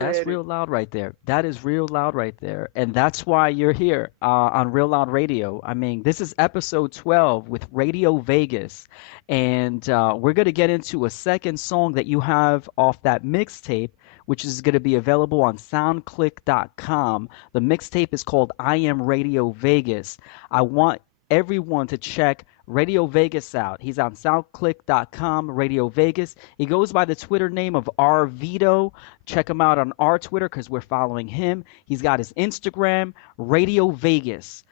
That's real loud right there. That is real loud right there. And that's why you're here on Real Loud Radio. I mean, this is episode 12 with Radio Vegas. And we're going to get into a second song that you have off that mixtape, which is going to be available on soundclick.com. The mixtape is called I Am Radio Vegas. I want everyone to check Radio Vegas out. He's on soundclick.com, Radio Vegas. He goes by the Twitter name of RVito. Check him out on our Twitter because we're following him. He's got his Instagram, Radio Vegas.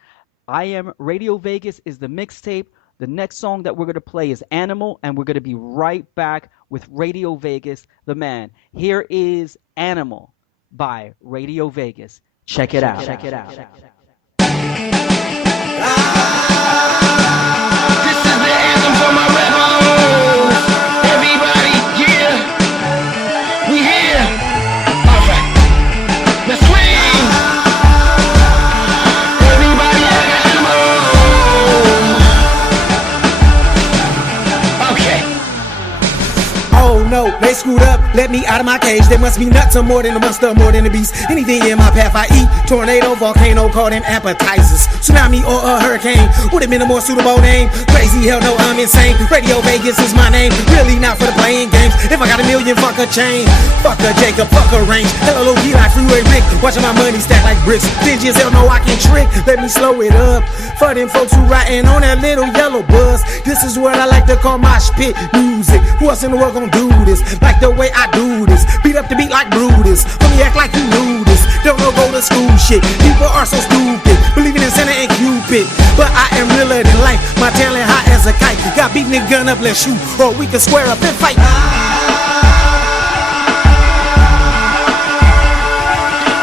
I Am Radio Vegas is the mixtape. The next song that we're going to play is Animal, and we're going to be right back with Radio Vegas, the man. Here is Animal by Radio Vegas. Check it out. Check it out. Check it out. For my rebels, everybody, yeah, we here. All right, let's swing. Everybody, animal. Okay. Oh no, they screwed up, let me out of my cage. They must be nuts or more than a monster, more than a beast. Anything in my path I eat. Tornado, volcano, call them appetizers. Tsunami or a hurricane would have been a more suitable name. Crazy, hell no, I'm insane. Radio Vegas is my name. Really not for the playing games. If I got a million, fuck a chain. Fuck a Jacob, fuck a range. Hello, Low-key like Freeway Rick. Watching my money stack like bricks. Dingy as hell, no, I can trick. Let me slow it up. For them folks who riding on that little yellow bus. This is what I like to call my spit music. Who else in the world gonna do this? Like the way I do this. Beat up the beat like Brutus. Let me act like you knew this. Don't know go to school shit. People are so stupid. Believing in Santa and Cupid. But I am realer than life. My talent high as a kite. Got beating the gun up, let's shoot. Or we can square up and fight.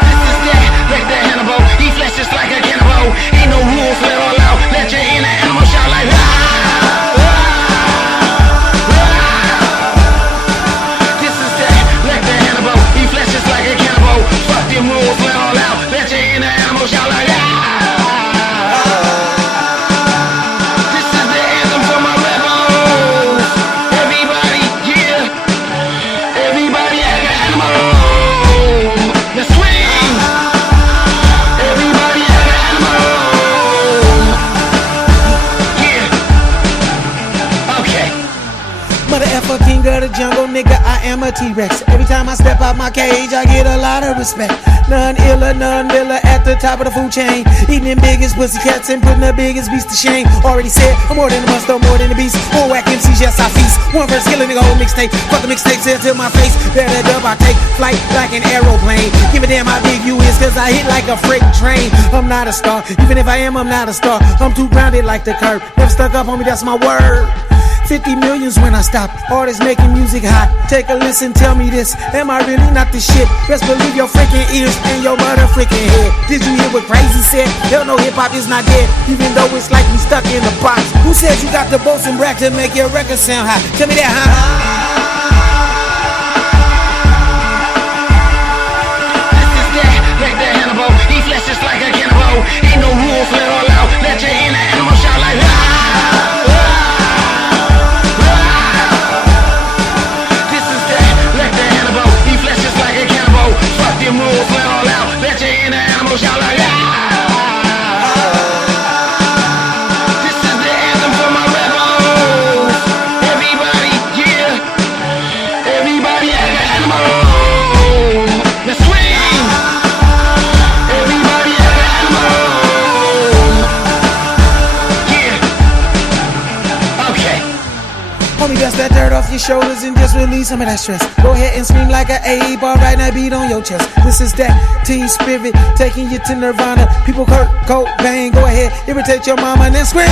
This is that, like the Hannibal. He flashes like a cannibal. Ain't no rules, let all out. Let your inner animal shout like This is that, like the Hannibal. He flashes like a cannibal. Fuck them rules, let all out. Let your inner animal shout like This is the anthem for my rebels. Everybody, yeah. Everybody, animal. Let's swing. Everybody, animal. Yeah. Okay. Mother effer, king of the jungle, nigga, I am a T-Rex. Every time I step out my cage, I get a lot of respect. None iller, none miller at the top of the food chain. Eating them biggest pussy cats and putting the biggest beast to shame. Already said, I'm more than a monster, more than a beast. More whack MCs, yes I feast. One verse killing nigga, whole mixtape. Fuck the mixtape, said to my face. Better dub, I take flight like an aeroplane. Give a damn how big you is, cause I hit like a freight train. I'm not a star, even if I am, I'm not a star. I'm too grounded like the curb. Never stuck up on me, that's my word. 50 millions when I stop. Artists making music hot. Take a listen, tell me this. Am I really not the shit? Best believe your freaking ears and your mother freaking head. Did you hear what Crazy said? Hell no, hip hop is not dead. Even though it's like we stuck in a box. Who said you got the bolts and brack to make your record sound hot? Tell me that, huh? This is that, like the Hannibal. He flashes like a cannibal. Ain't no rules, let all out. Let your inner animal shout like This is that, like the Hannibal. He flashes like a cannibal. Fuck them rules, let all out. Let your inner animal shout like This is the anthem for my rebels. Everybody, yeah. Everybody, animal. Let's swing. Everybody, animal. Yeah. Okay. Homie, dust that dirt off your shoulders and just release some of that stress. Go ahead and scream like an A-ball right now, beat on your chest. This is that teen spirit taking you to Nirvana. People Kurt Cobain, go ahead, irritate your mama and then scream.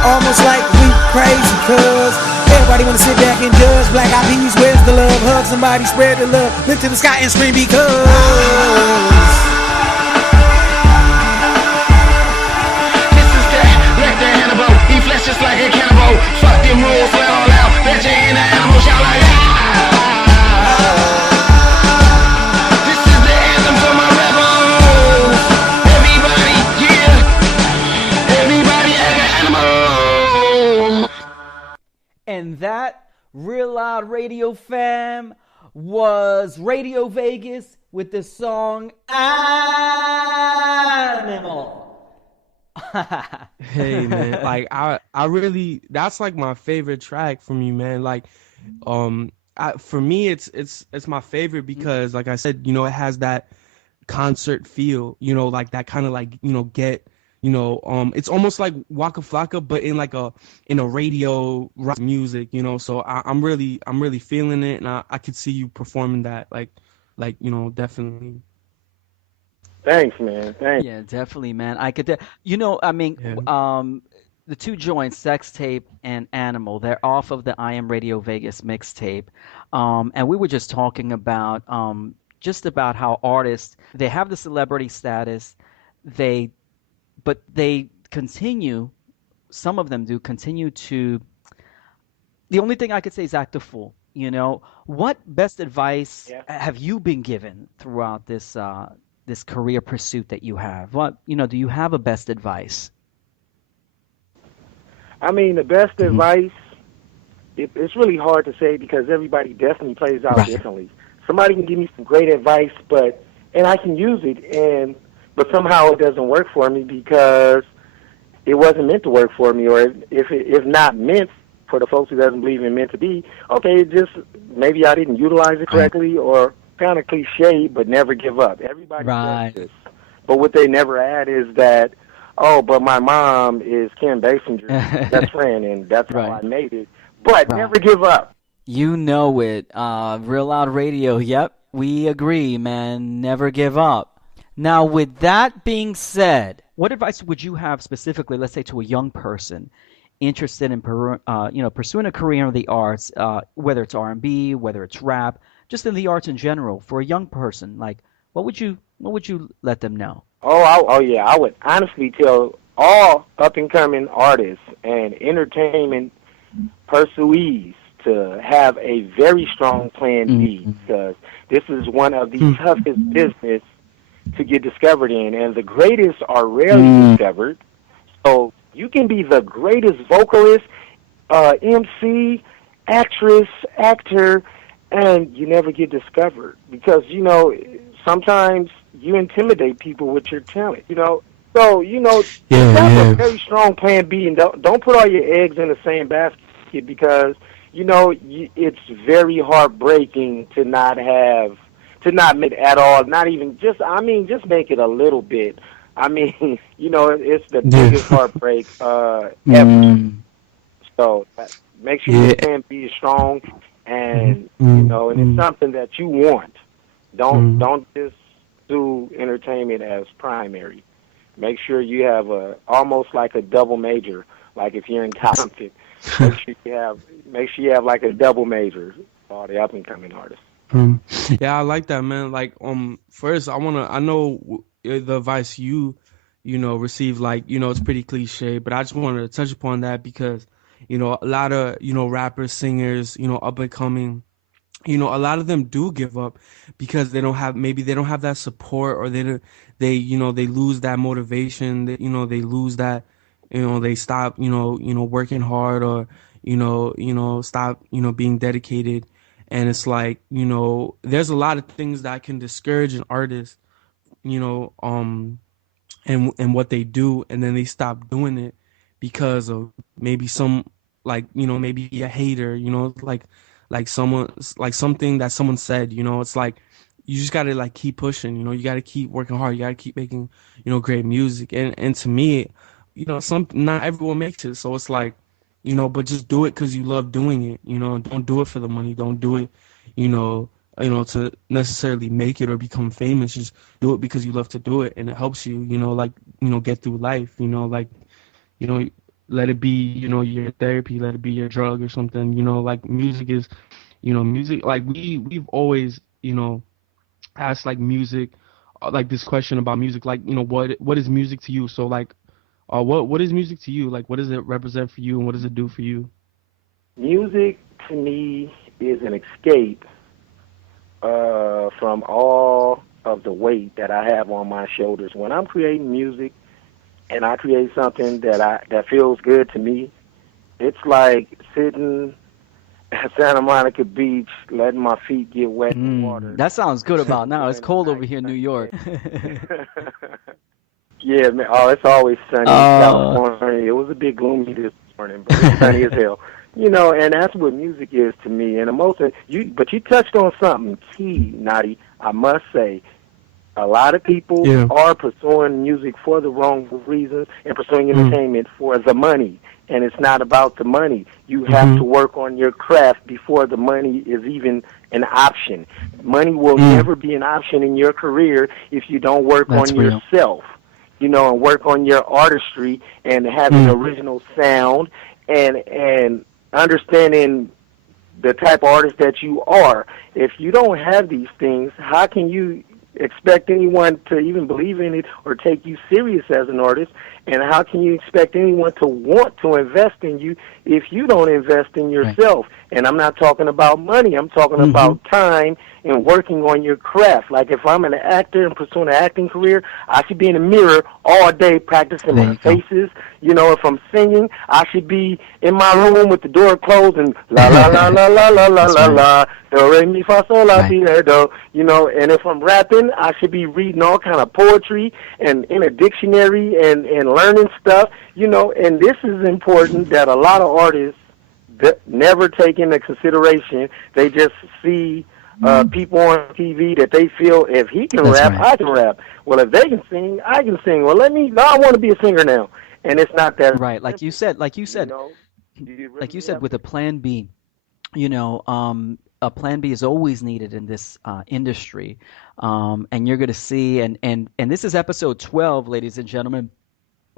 Almost like we crazy, cuz everybody wanna sit back and judge. Black Eyed Peas, where's the love? Hug somebody, spread the love. Look to the sky and scream because He flashes like a cannibal. Fuck them rules, let all out. Let your inner animal shout like This is the anthem for my rebels. Everybody, yeah. Everybody, animal. And that, Real Loud Radio fam, was Radio Vegas with the song Animal. Hey man, like I really that's like my favorite track from you, man. Like for me it's my favorite because like I said, it has that concert feel, like that kind of like, it's almost like Waka Flocka, but in a radio rock music, so I'm really feeling it, and I could see you performing that like, definitely. Thanks, man. Thanks. Yeah, definitely, man. I mean, Yeah. the two joints, Sex Tape and Animal, they're off of the I Am Radio Vegas mixtape. And we were just talking about just about how artists, they have the celebrity status, they but they continue, some of them do continue to, the only thing I could say is act a fool. What best advice Yeah. have you been given throughout this career pursuit that you have? Do you have a best advice? I mean, the best Hmm. advice, it's really hard to say because everybody definitely plays out Right. differently. Somebody can give me some great advice, and I can use it, but somehow it doesn't work for me because it wasn't meant to work for me, or if not meant for the folks who doesn't believe in meant to be, okay, just maybe I didn't utilize it Right. correctly, or kind of cliche, but never give up. Everybody says Right. this, but what they never add is that, oh, but my mom is Kim Basinger's best friend, and that's how Right. I made it. But Right. never give up. You know it. Real Loud Radio. Yep, we agree, man. Never give up. Now, with that being said, what advice would you have specifically, let's say, to a young person interested in pursuing a career in the arts, whether it's R&B, whether it's rap, just in the arts in general, for a young person? Like, what would you let them know? Oh yeah, I would honestly tell all up and coming artists and entertainment pursuees to have a very strong plan B, Mm. because this is one of the toughest business to get discovered in, and the greatest are rarely discovered. So you can be the greatest vocalist, MC, actress, actor, and you never get discovered because sometimes you intimidate people with your talent. So Yeah, have yeah. a very strong plan B, and don't put all your eggs in the same basket because it's very heartbreaking to not make it at all. Not even just make it a little bit. I mean, it's the Yeah. biggest heartbreak ever. Mm. So make sure Yeah. your plan B is strong, and Mm. and it's something that you want. Mm. Don't just do entertainment as primary. Make sure you have almost like a double major. Like if you're in content, make sure you have like a double major. All the up and coming artists. Mm. Yeah, I like that, man. Like, first I know the advice received, like, it's pretty cliche, but I just wanted to touch upon that because, a lot of, rappers, singers, up and coming, a lot of them do give up because maybe they don't have that support, or they don't, they lose that motivation, they lose that, they stop, working hard, or, stop, being dedicated. And it's like, there's a lot of things that can discourage an artist, you know, um, and what they do, and then they stop doing it because of maybe maybe a hater, like someone, like something that someone said. It's like you just gotta like keep pushing. You gotta keep working hard. You gotta keep making great music. And to me, some not everyone makes it, so it's like, but just do it because you love doing it. Don't do it for the money. Don't do it, you know, to necessarily make it or become famous. Just do it because you love to do it, and it helps you, like, get through life. Like, you know, let it be, your therapy. Let it be your drug or something. Like music is, music. Like we've always, asked like music, like this question about music. Like, what is music to you? So like, what is music to you? Like, what does it represent for you, and what does it do for you? Music to me is an escape from all of the weight that I have on my shoulders. When I'm creating music and I create something that feels good to me, it's like sitting at Santa Monica Beach, letting my feet get wet in the water. That sounds good about now. It's Enjoying the cold over nice here in New sunny York. day. Yeah, man. Oh, it's always sunny in California. It was a bit gloomy this morning, but it's sunny as hell. And that's what music is to me. And but you touched on something key, Nadi. I must say, a lot of people are pursuing music for the wrong reasons and pursuing entertainment for the money. And it's not about the money. You have to work on your craft before the money is even an option. Money will never be an option in your career if you don't work on yourself. And work on your artistry and having original sound and understanding the type of artist that you are. If you don't have these things, how can you expect anyone to even believe in it or take you serious as an artist? And how can you expect anyone to want to invest in you if you don't invest in yourself? Right. And I'm not talking about money. I'm talking about time and working on your craft. Like if I'm an actor and pursuing an acting career, I should be in the mirror all day practicing my faces. If I'm singing, I should be in my room with the door closed and la la la la la la la la la do re mi fa sol la si re do. And if I'm rapping, I should be reading all kind of poetry and in a dictionary and learning stuff. And this is important that a lot of artists never take into consideration. They just see people on TV that they feel if he can rap, I can rap. Well, if they can sing, I can sing. Well, I want to be a singer now. And it's not that right. Like you said, with a plan B, a plan B is always needed in this industry. And you're going to see, and this is episode 12, ladies and gentlemen,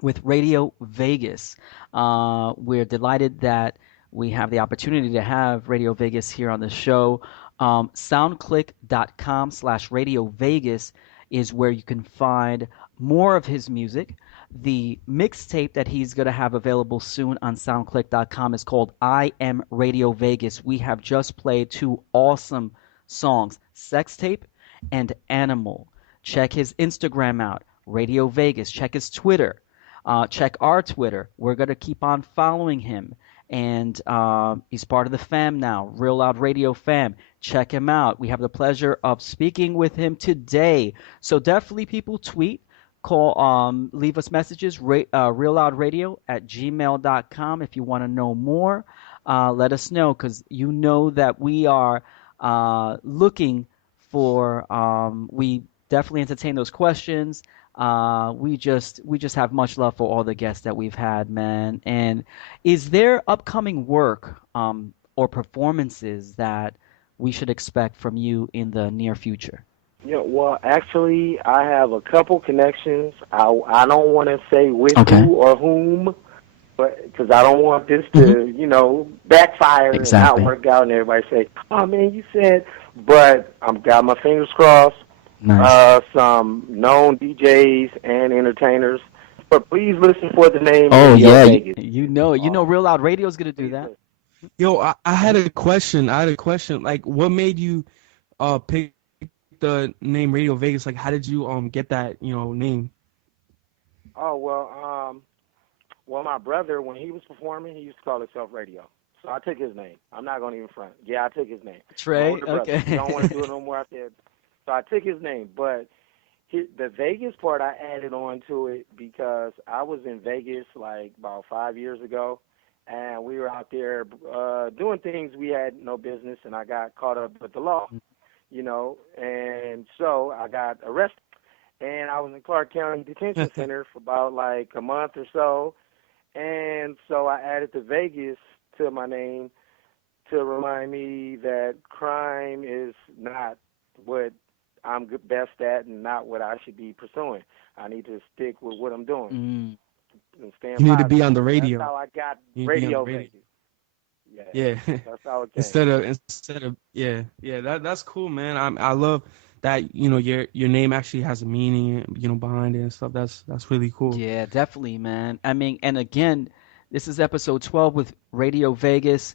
with Radio Vegas. We're delighted that we have the opportunity to have Radio Vegas here on the show. Soundclick.com/Radio Vegas is where you can find more of his music. The mixtape that he's going to have available soon on soundclick.com is called I Am Radio Vegas. We have just played two awesome songs, Sex Tape and Animal. Check his Instagram out, Radio Vegas. Check his Twitter. Check our Twitter. We're going to keep on following him. And he's part of the fam now, Real Loud Radio fam. Check him out. We have the pleasure of speaking with him today. So definitely people tweet, call, leave us messages, realloudradio@gmail.com. If you want to know more, let us know, because you know that we are looking for, we definitely entertain those questions. We just have much love for all the guests that we've had, man. And is there upcoming work or performances that we should expect from you in the near future? Well, actually, I have a couple connections. I don't want to say with who or whom, but because I don't want this to, backfire and not work out, and everybody say, "Oh man, you said." But I've got my fingers crossed. Nice. Some known DJs and entertainers. But please listen for the name. Oh yeah, Vegas. You know, Real Loud Radio is gonna do that. Yo, I had a question. Like, what made you pick the name Radio Vegas? Like, how did you get that name? Oh well, my brother, when he was performing, he used to call himself Radio. So I took his name. I'm not gonna even front. Yeah, I took his name. Trey, okay. He don't want to do it no more. I said. So I took his name, but the Vegas part I added on to it because I was in Vegas like about 5 years ago, and we were out there doing things we had no business, and I got caught up with the law, and so I got arrested, and I was in Clark County Detention Center for about like a month or so, and so I added the Vegas to my name to remind me that crime is not what I'm best at and not what I should be pursuing. I need to stick with what I'm doing. And stand you need to be on the radio. That's how I got Radio Vegas. Yeah. That's how it came. Instead of that's cool, man. I love that your name actually has a meaning behind it and stuff. That's really cool. Yeah, definitely, man. I mean, and again, this is episode 12 with Radio Vegas.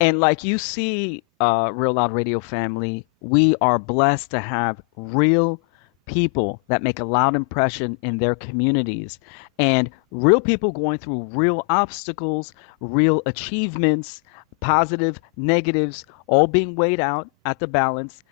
And like you see, Real Loud Radio family, we are blessed to have real people that make a loud impression in their communities, and real people going through real obstacles, real achievements, positive, negatives, all being weighed out at the balance.